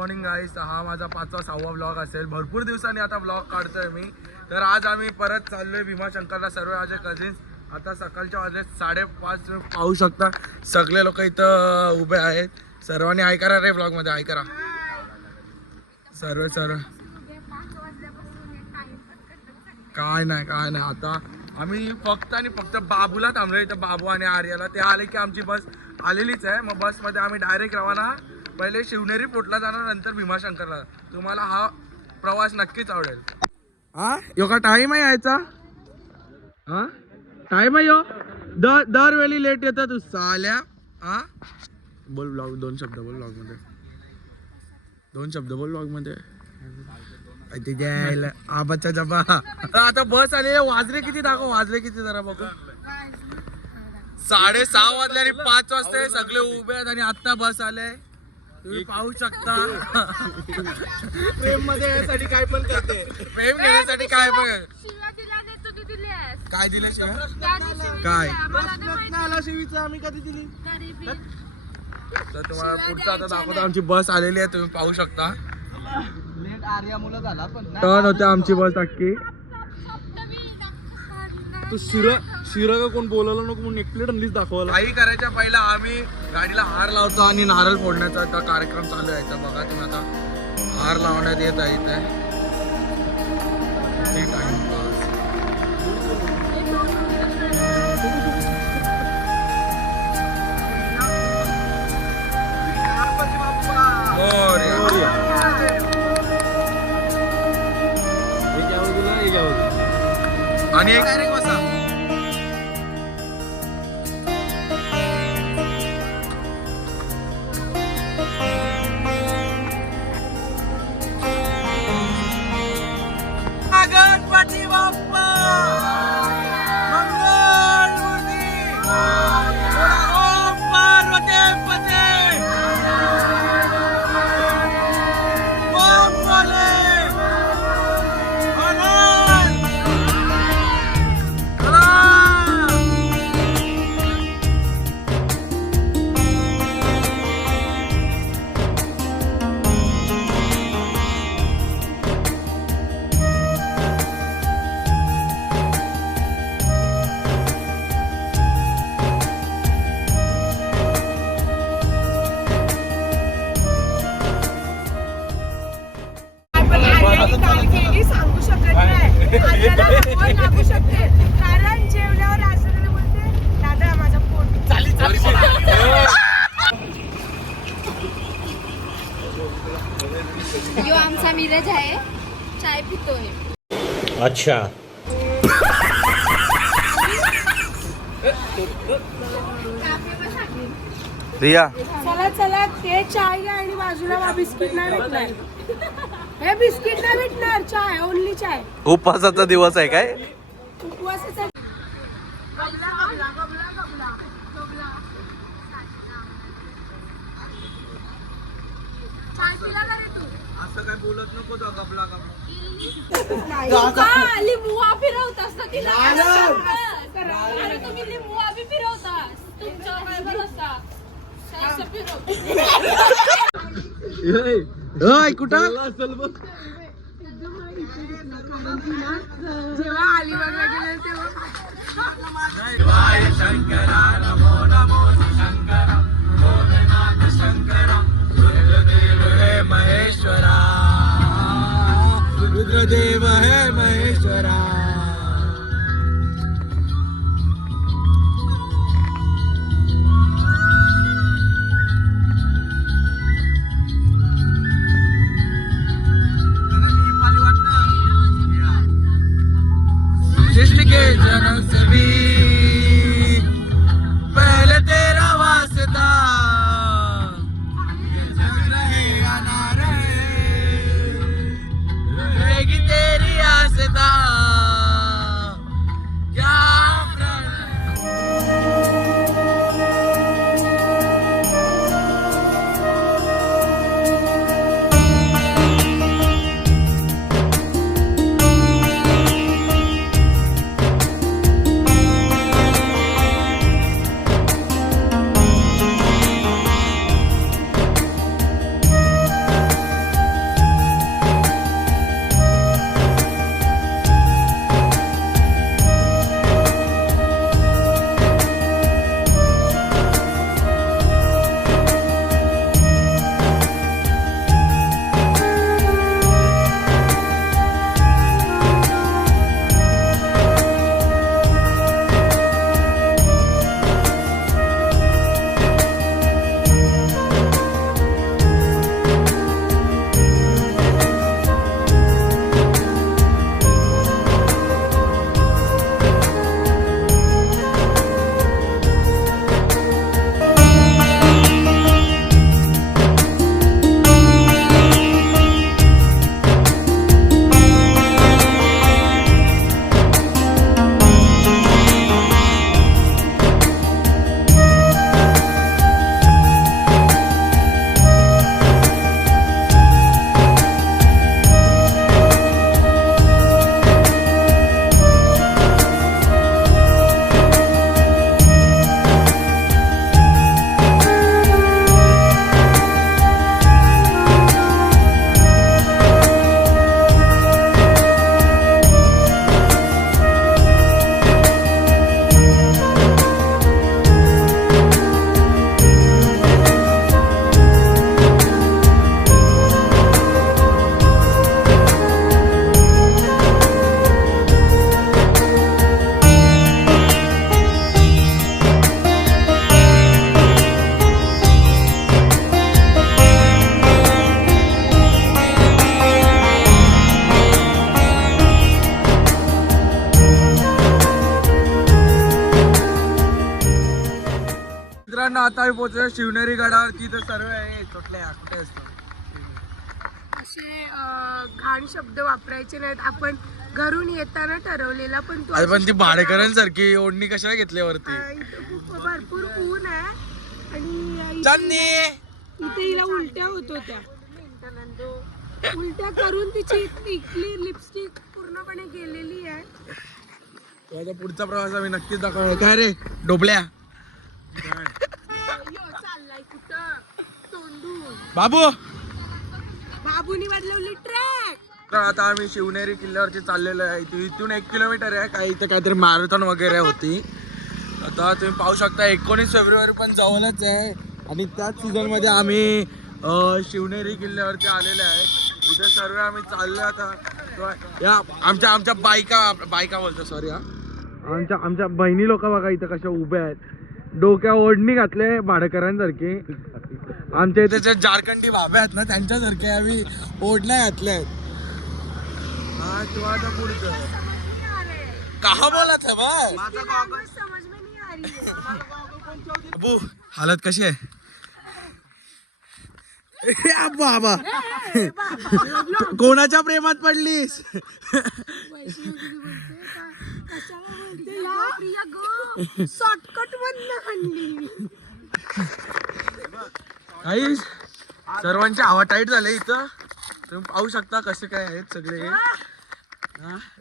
Morning गाईस. हा माझा 5वा-6वा blog असेल. भरपूर दिवसांनी आता ब्लॉग काढतोय मी. तर आज आम्ही परत चाललोय भीमाशंकरला, सर्व माझे कझिन्स. आता सकाळच्या वाजले 5:30. पाहू शकता सगळे लोक इथं उभे आहेत. सर्वांनी हाय करा रे ब्लॉग मध्ये, हाय करा सर्व. काय नाही आता आम्ही फक्त आणि फक्त बाबूला थांबलो इथं. बाबू आणि आर्याला ते आले की आमची बस आलेलीच आहे. मग बसमध्ये आम्ही डायरेक्ट रवाना. पहिले शिवनेरी फोर्टला जाणार, नंतर भीमाशंकरला. तुम्हाला हा प्रवास नक्कीच आवडेल. हा यो का टाइम आहे यायचा? हा टाइम आहे यो. दरवेळी लेट येतं तू साल्या. हा बोल ब्लॉग, 2 शब्द बोल ब्लॉग मध्ये. 2 शब्द बोल ब्लॉग मध्ये. आबाचा जबा. आता बस आली. वाजले किती दाखव, वाजले किती जरा बघू. 6:30 वाजले आणि 5 वाजता सगळे उभे आहेत आणि आता बस आले. तुम्ही पाहू शकता. प्रेम मध्ये यासाठी काय पण करते, प्रेम घेण्यासाठी काय पण. काय दिले शिवाय? काय शिवीचा आम्ही कधी दिली? तर तुम्हाला पुढचा आता दाखवतो. आमची बस आलेली आहे, तुम्ही पाहू शकता. लेट आर्या मुलं झाला पण टर्न होते आमची बस अख्खी. तू शिरा कोण बोलायला नको म्हणून एक प्लेट आणलीच दाखवायला. काही करायच्या पहिला आम्ही गाडीला हार लावतो आणि नारळ फोडण्याचा आता कार्यक्रम चालू आहे. बघा तुम्ही आता हार लावण्यात येत आहे इथे. आणि एक डायरेक्ट बसा. गणपती बाप्पा मंगलमूर्ती. ओम पार्वती पते. ओम भोले. सांगू शकत नाही, लागू शकते. कारण जेवल्यावर असं बोलते, दादा माझा पोट. यो आमचा मिरज आहे, चाय पितोय. अच्छा. रिया चला ते चाय घ्या आणि बाजूला बिस्किट नाही भेटणार. हे बिस्किट नाही भेटणार, चाय ओनली चाय. उपवासाचा दिवस आहे काय? उपवासाचा. असं काय बोलत नको तो. गबला लिंबुआ फिरवतास ना तिला. अरे तुम्ही लिंबुआ बी फिरवतास. तुमच्यावर काय भरोसा. कुठं जेव्हा अलिबागला गेले तेव्हा शंकरा नमो नमो शंकरा भोलेनाथ शंकरा रुद्रदेव है महेश्वरा. रुद्रदेव है महेश्वरा. सृष्टि के जन्म से भी पहले आता आम्ही पोहोचलो शिवनेरी गडावरती. तर सर्व आहे कुठल्या कुठे असतो असे घाण शब्द वापरायचे नाहीत. आपण घरून येताना ठरवलेला, पण तू पण ती भाडेकरांसारखी ओढणी कशाला घेतली वरती? इथं खूप भरपूर ऊन आहे आणि चांदणी इथे हिला उलट्या होत होत्या. उलट्या करून तिची टिकली लिपस्टिक पूर्णपणे गेलेली आहे. आता पुढचा प्रवास आम्ही नक्कीच दाखवणार. काय रे डोबल्या चाललाय कुठं तोंडून बाबू? बाबूनी बदलवली ट्रॅक. तर आता आम्ही शिवनेरी किल्ल्यावरती चाललेलो आहे. इथून 1 किलोमीटर आहे. काही इथं काहीतरी मॅरेथॉन वगैरे होती. आता तुम्ही पाहू शकता 19 फेब्रुवारी पण जवळच आहे आणि त्याच सीझनमध्ये आम्ही शिवनेरी किल्ल्यावरती आलेले आहे. इथे सर्व आम्ही चाललो आता. या आमच्या बायका बोलतो सॉरी आमच्या बहिणी लोक बघा इथं कशा उभ्या आहेत. डोक्या ओढणी घातले भाडेकरांसारखी. आमच्या इथे जे झारखंडी बाबे आहेत ना त्यांच्यासारखे आम्ही ओढण्या घातल्या आहेत. हा किंवा आता पुढचं कहा बोलत है बस समज में नहीं आ रही है. अबू हालत कशी आहे? बाबा कोणाच्या प्रेमात पडलीस? शॉर्टकट मधनं आणली. काही सर्वांची हवा टाईट झाले इथं. तुम्ही पाहू शकता कसे काय आहेत सगळे.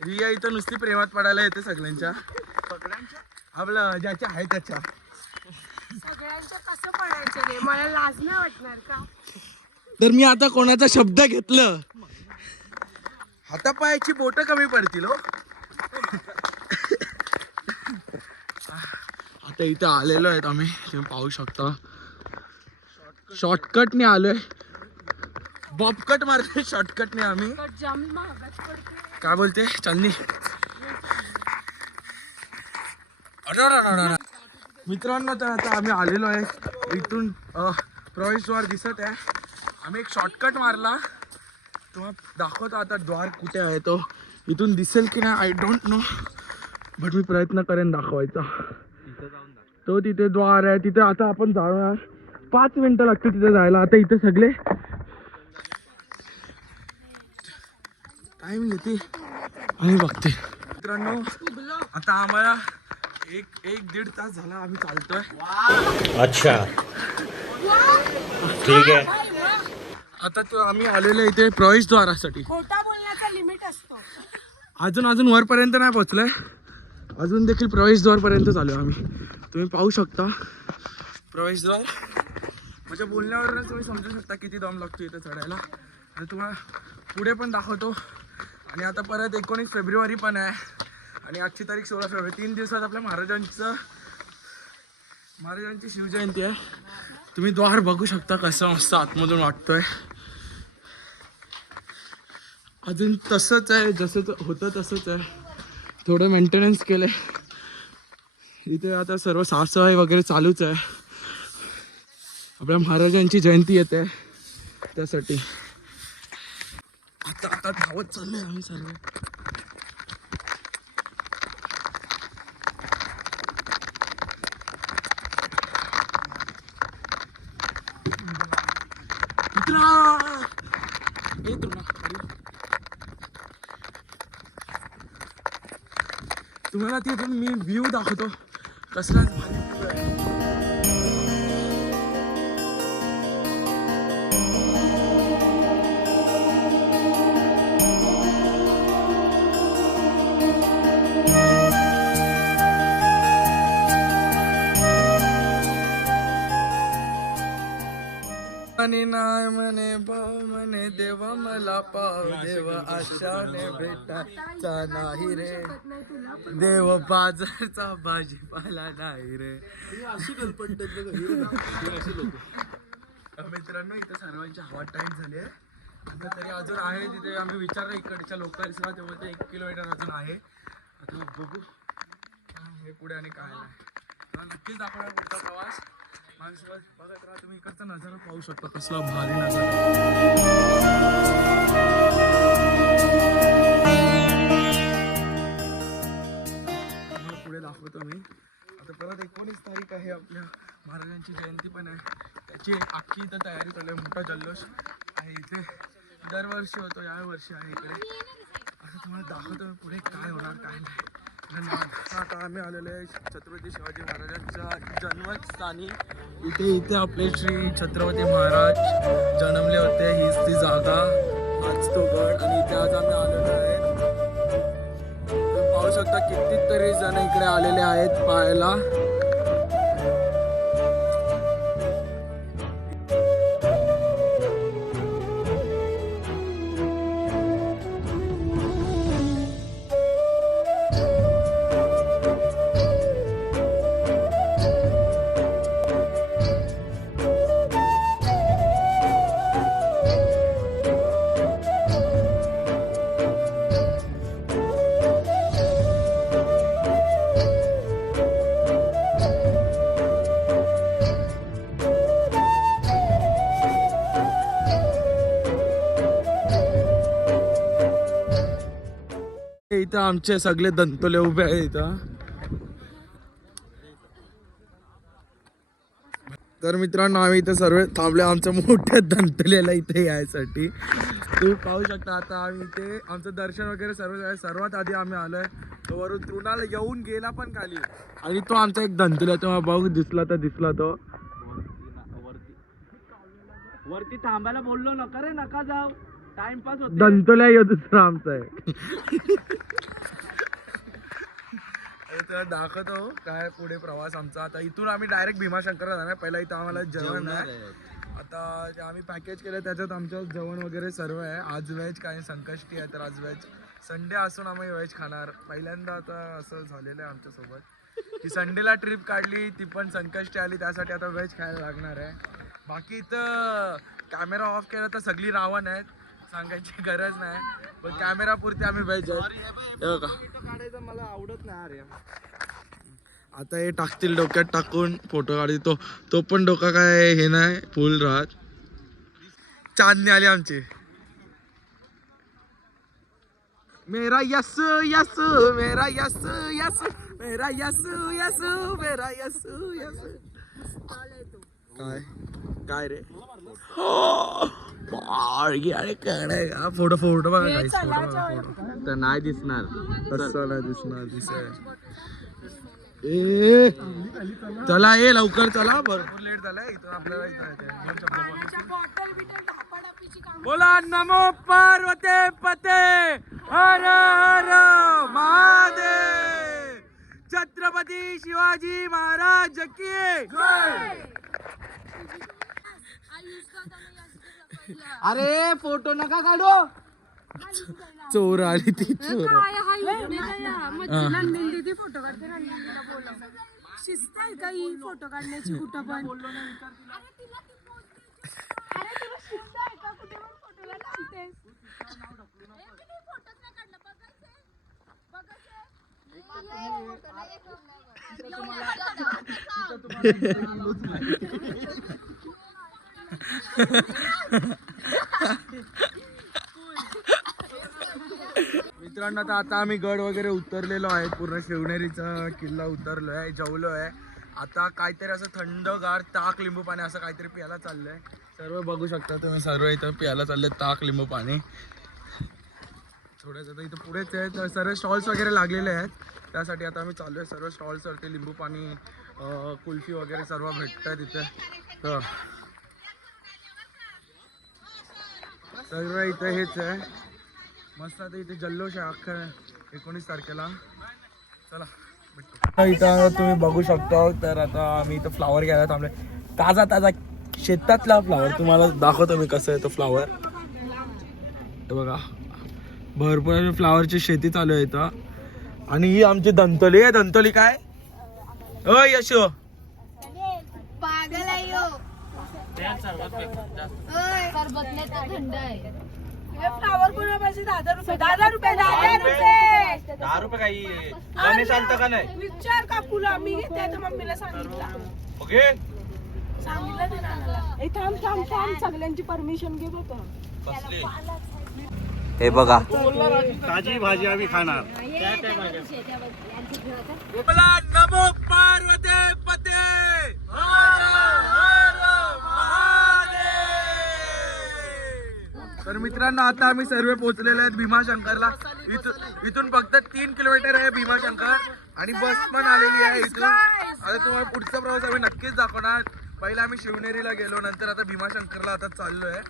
रिया इथं नुसती प्रेमात पडायला येते सगळ्यांच्या. आपलं ज्याच्या आहे त्याच्या. सगळ्यांच्या कसं पडायचं रे? मला लाज नाही वाटणार का? तर मी आता कोणाचा शब्द घेतलं हातापायाची बोट कमी पडतील हो. आता इथे आलेलो आहेत आम्ही. तुम्ही पाहू शकता शॉर्टकटने आलोय. बॉबकट मारते शॉर्टकटने आम्ही. काय बोलते चांदणी? मित्रांनो तर आता आम्ही आलेलो आहे. इथून प्रवेशद्वार दिसत आहे. आम्ही एक शॉर्टकट मारला. तुम्हाला दाखवतो आता द्वार कुठे आहे तो. इथून दिसेल की नाही आय डोंट नो, बट मी प्रयत्न करेन दाखवायचा. तो तिथे द्वार आहे. तिथे आता आपण जाणार. 5 मिनिटं लागतील तिथे जायला. आता इथे सगळे टाइम घेते आणि बघते. मित्रांनो आता आम्हाला एक दीड तास झाला आम्ही चालतोय. अच्छा ठीक आहे. आता तो आम्ही आलेलो इथे प्रवेशद्वारासाठी. खोटा बोलण्याचा लिमिट असतो. अजून वरपर्यंत नाही पोहोचलोय. अजून देखील प्रवेशद्वारपर्यंत चालू आम्ही. तुम्ही पाहू शकता प्रवेशद्वार. माझ्या बोलण्यावरूनच तुम्ही समजू शकता किती दम लागतो इथे चढायला. आणि तुम्हाला पुढे पण दाखवतो. आणि आता परत 19 फेब्रुवारी पण आहे आणि आजची तारीख 16 फेब्रुवारी. 3 दिवसात आपल्या महाराजांची शिवजयंती आहे. तुम्ही द्वार बघू शकता कसं मस्त आतमधून वाटतोय. अजून तसंच आहे जसं होतं तसंच आहे. थोडं मेंटेनन्स केलं आहे इथे. आता सर्व साफसफाई वगैरे चालूच आहे. आपल्या महाराजांची जयंती येते त्यासाठी. आता धावत चाललोय आम्ही सर्व. तुम्हाला तिथून मी व्ह्यू दाखवतो कसला भारी view आहे. आणि नाही म्हणे भाव म्हणे देवा मला पाव देव आशाने भेटायचा नाही रे. देव बाजारचा भाजीपाला नाही रे. मित्रांनो इथे सर्वांची हवा टाईट झाली आहे. आता तरी अजून आहे तिथे. आम्ही विचारलं इकडच्या लोकांना तेव्हा ते 1 किलोमीटर अजून आहे. आता बघू हे पुढे आणि काय नाही. नक्कीच दाखवणार पुढचा प्रवास. माणसाला बघत राहा तुम्ही. इकडचा नजारा पाहू शकता कसला भारी नजारा. पुढे दाखवतो मी. आता परत 19 तारीख आहे आपल्या महाराजांची जयंती पण आहे. त्याची एक अख्खी इथं तयारी चालू आहे. मोठा जल्लोष आहे इथे. दरवर्षी होतो, या वर्षी आहे इकडे. असं तुम्हाला दाखवतो मी पुढे काय होणार काय नाही. धन्यवाद. आता आम्ही आलेलो आहे छत्रपती शिवाजी महाराजांच्या जन्मस्थानी. इथे आपले श्री छत्रपती महाराज जन्मले होते. हीच ती जागा, आज तो गड. आणि इथे आज आम्ही आलेलो आहे. पाहू शकता कितीतरी जण इकडे आलेले आहेत पाहायला. इथं आमचे सगळे दंतोले उभे आहे इथं. तर मित्रांनो आम्ही इथे सर्व थांबले आमच्या मोठ्या दंतलेला इथे यायसाठी. तुम्ही पाहू शकता आता आम्ही इथे आमचं दर्शन वगैरे सर्वात आधी आम्ही आलोय. तो वरून तृणाला येऊन गेला पण खाली. आणि तो आमचा एक दंतले तेव्हा बघू दिसला तो वरती थांबायला बोललो नका रे, नका जाऊ, टाइमपास होतो. दंतोल्या यो दुसरा आमचा आहे. तुला दाखवतो काय पुढे प्रवास आमचा. आता इथून आम्ही डायरेक्ट भीमाशंकरला जाणार. पहिला इथं आम्हाला जेवण आहे. आता जे आम्ही पॅकेज केलं त्याच्यात आमचं जेवण वगैरे सर्व आहे. आज व्हेज, काही संकष्टी आहे तर आज व्हेज. संडे असून आम्ही व्हेज खाणार. पहिल्यांदा आता असं झालेलं आहे आमच्यासोबत की संडेला ट्रिप काढली, ती पण संकष्टी आली, त्यासाठी आता व्हेज खायला लागणार आहे. बाकी इथं कॅमेरा ऑफ केला तर सगळी रावण आहेत, सांगायची गरज नाही. पण कॅमेरा पुरते आम्ही व्हेज काढायचं मला आवडत नाही अरे. आता हे टाकतील डोक्यात टाकून फोटो काढतो. तो पण डोका काय हे नाही फुल राहत. चांदणी आली आमची. मेरा यस यस मेरा यस यस मेरा यस यस मेरा यस यस. काय काय रे फोटो फोटो बघा guys, फोटो बघा. तर नाही दिसणार, कसं नाही दिसणार. ए चला ये लवकर चला, भरपूर लेट झालाय. इथून आपल्याला बोला नमो पार्वते पते हर हर महादेव. छत्रपती शिवाजी महाराज की जय. अरे फोटो नका काढू. चोर आली ती चोर. फोटो काढते शिस्त आहे का ही फोटो काढण्याची कुठं पण. मित्रांनो आता आम्ही गड वगैरे उतरलेलो आहे. पूर्ण शिवनेरीचा किल्ला उतरलो आहे, जेवलो आहे. आता काहीतरी असं थंडगार ताक लिंबू पाणी असं काहीतरी प्यायला चाललंय. सर्व बघू शकता तुम्ही, सर्व इथं प्यायला चालले ताक लिंबू पाणी. थोड्याच आता इथं पुढेच आहे तर सर्व स्टॉल्स वगैरे लागलेले आहेत. त्यासाठी आता आम्ही चालू आहे. सर्व स्टॉल्सवरती लिंबू पाणी, कुल्फी वगैरे सर्व भेटतात इथे. सर्व इथं हेच आहे. मस्त आता इथे जल्लोष आहे अख्खा 19 तारखेला. चला इथं तुम्ही बघू शकता. तर आता आम्ही इथं फ्लावर घ्यायला थांबले. ताजा ताजा शेतातला फ्लावर तुम्हाला दाखवतो मी कसं आहे तो फ्लावर. हे बघा भरपूर फ्लावरची शेती चालू आहे इथं. आणि ही आमची दंतोली आहे. दंतोली काय ओ यशो पागल आहे यो. थंड आहे. फ्लावर कोणा पाहिजे? 10 रुपये 10 रुपये 10 रुपये काही कमी चालतं का नाही? विचार काकूला. मी घेते आता मम्मीला सांगितलं. ओके सांगितलं ते नानाला. थांब थांब थांब, सगळ्यांची परमिशन घेत होतो. कसली हे बघा ताजी भाजी आम्ही खाणार. बोला नमो पार्वती पते हर हर महादेव. तर मित्रांनो आता आम्ही सर्व पोहोचलेले आहेत भीमाशंकरला. इथून फक्त 3 किलोमीटर आहे भीमाशंकर आणि बस पण आलेली आहे इथून. आता तुम्हाला पुढचा प्रवास आम्ही नक्कीच दाखवणार. पहिला आम्ही शिवनेरीला गेलो, नंतर आता भीमाशंकरला आता चाललोय.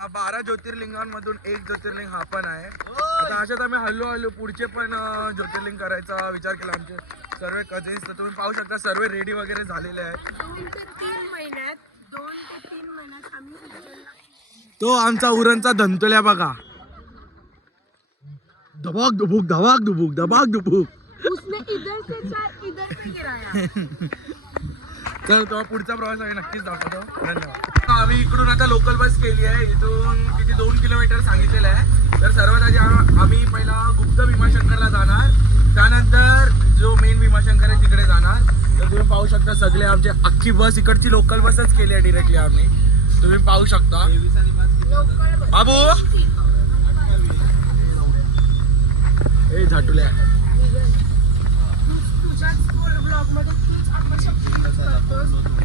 हा 12 ज्योतिर्लिंगांमधून एक ज्योतिर्लिंग हा पण आहे. आता अशात आम्ही हल्लो पुढचे पण ज्योतिर्लिंग करायचा विचार केला. आमचे सर्व कझिन्स तर तुम्ही पाहू शकता सर्व रेडी वगैरे झालेले आहेत. 2 ते 3 महिन्यात आम्ही तो आमचा उरणचा धंतोल्या बघा. धबाक दुबुक धबाक दुबुक धबाक दुबुक. उसने इधर से इधर पे गिराया. तर तो पुढचा प्रवास आम्ही नक्कीच दाखवतो. धन्यवाद. आम्ही इकडून आता लोकल बस केली आहे. इथून किती 2 किलोमीटर सांगितलेलं आहे. तर सर्वात आधी आम्ही पहिला गुप्त भीमाशंकरला जाणार, त्यानंतर जो मेन भीमाशंकर आहे तिकडे जाणार. तर तुम्ही पाहू शकता सगळे आमची अख्खी बस इकडची लोकल बसच केली आहे डिरेक्टली आम्ही. तुम्ही पाहू शकता. बाबू ए झाटुल्या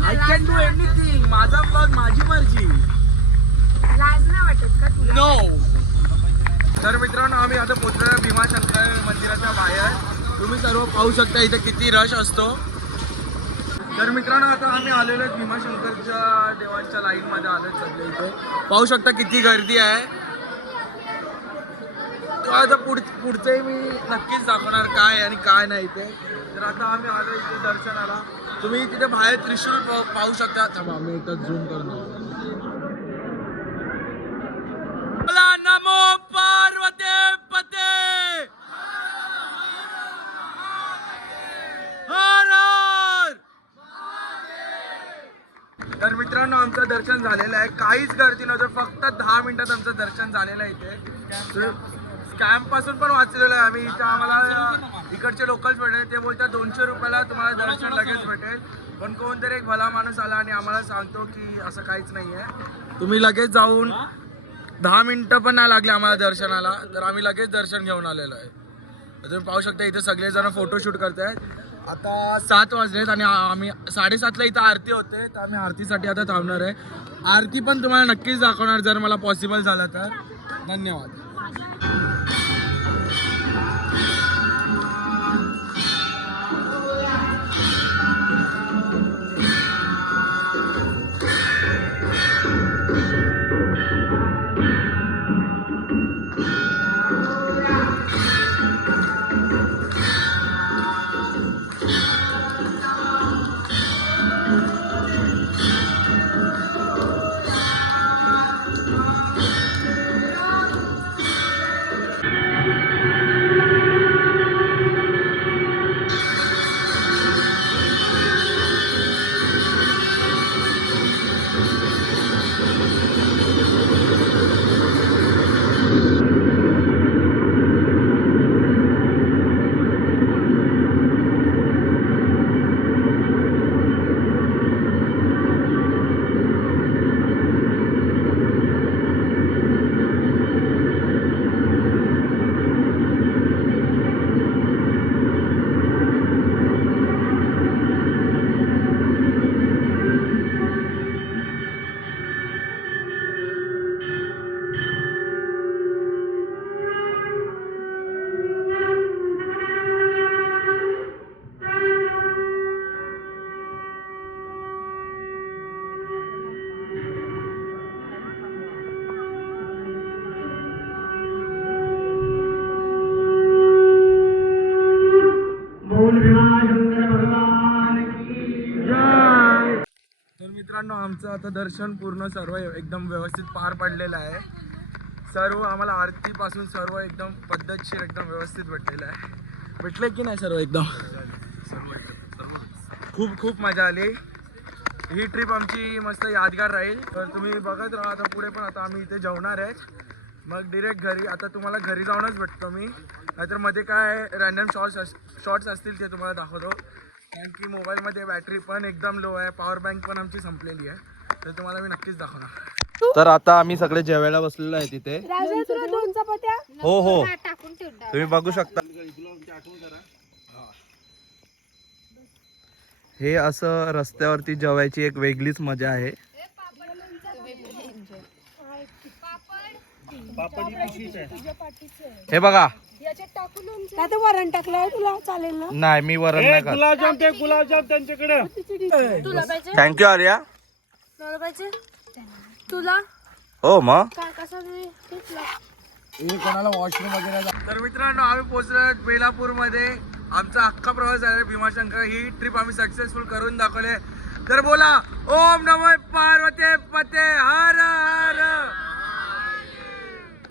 आय कॅन डू एनिथिंग. माझा ब्लॉग माझी मर्जी. लाज नाही वाटत का तुला? नो. तर मित्रांनो आम्ही आता पोहोचलो भीमाशंकर मंदिराच्या बाहेर. तुम्ही सर्व पाहू शकता इथे किती रश असतो. तर मित्रांनो आता आम्ही आलेलो आहे भीमाशंकरच्या देवांच्या लाईन मध्ये आलोय सगळे. इथे पाहू शकता किती गर्दी आहे. तो आता पुढचंही मी नक्कीच दाखवणार काय आणि काय नाही इथे. तर आता आम्ही आलो इथे दर्शनाला. तुम्ही तिथे बाहेर त्रिशूल पाहू शकता. थांबा आम्ही एकदा झूम करून नमो पार्वती पते हर हर. तर मित्रांनो आमचं दर्शन झालेलं आहे. काहीच गर्दी नव्हतं. फक्त 10 मिनिटात आमचं दर्शन झालेलं आहे इथे. स्कॅम पासून पण वाचलेलं आहे आम्ही. इथं आम्हाला इकडचे लोकल्स भेटले. ते बोलतात 200 रुपयाला तुम्हाला दर्शन लगेच भेटेल. पण कोणतरी एक भला माणूस आला आणि आम्हाला सांगतो की असं काहीच नाही आहे. तुम्ही लगेच जाऊन 10 मिनिटं पण नाही लागले आम्हाला दर्शनाला. तर आम्ही लगेच दर्शन घेऊन आलेलो आहे. तुम्ही पाहू शकता इथे सगळेजण फोटोशूट करत आहेत. आता 7 वाजलेत आणि आम्ही 7:30ला इथं आरती होते. तर आम्ही आरतीसाठी आता थांबणार आहे. आरती पण तुम्हाला नक्कीच दाखवणार जर मला पॉसिबल झालं तर. धन्यवाद. मित्रांनो आमचं आता दर्शन पूर्ण सर्व एकदम व्यवस्थित पार पडलेलं आहे. सर्व आम्हाला आरतीपासून सर्व एकदम पद्धतशीर एकदम व्यवस्थित भेटले की नाही सर्व एकदम. खूप मजा आली. ही ट्रिप आमची मस्त यादगार राहील. तर तुम्ही बघत राहा आता पुढे पण. आता आम्ही इथे जेवणार आहे मग डिरेक्ट घरी. आता तुम्हाला घरी जाऊनच भेटतो मी. नाहीतर मध्ये काय रॅन्डम शॉर्ट्स असतील ते तुम्हाला दाखवतो. कारण की मोबाईलमध्ये बॅटरी पण एकदम लो आहे. पॉवर बँक पण आमची संपलेली आहे. तर तुम्हाला मी नक्कीच दाखवणार. तर आता आम्ही सगळे जेवायला बसलेलो आहे तिथे. राजा तुला 2 चपात्या. हो हो टाकून ठेव तुम्ही बघू शकता. हे असं रस्त्यावरती जेवायची एक वेगळीच मजा आहे. हे बघा आता वरण टाकलंय तुला चालेल ना. नाही मी वरण नाही खात. गुलाबजाम त्यांच्याकडे. तुला पाहिजे थँक्यू आर्या. तुला पाहिजे तुला हो मग काय कसं कोणाला वॉशरूम वगैरे. तर मित्रांनो आम्ही पोहोचलो बेलापूर मध्ये. आमचा अख्खा प्रवास झाला भीमाशंकर. ही ट्रिप आम्ही सक्सेसफुल करून दाखवले. तर बोला ओम नमः पार्वती पते हर हर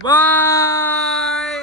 बाय.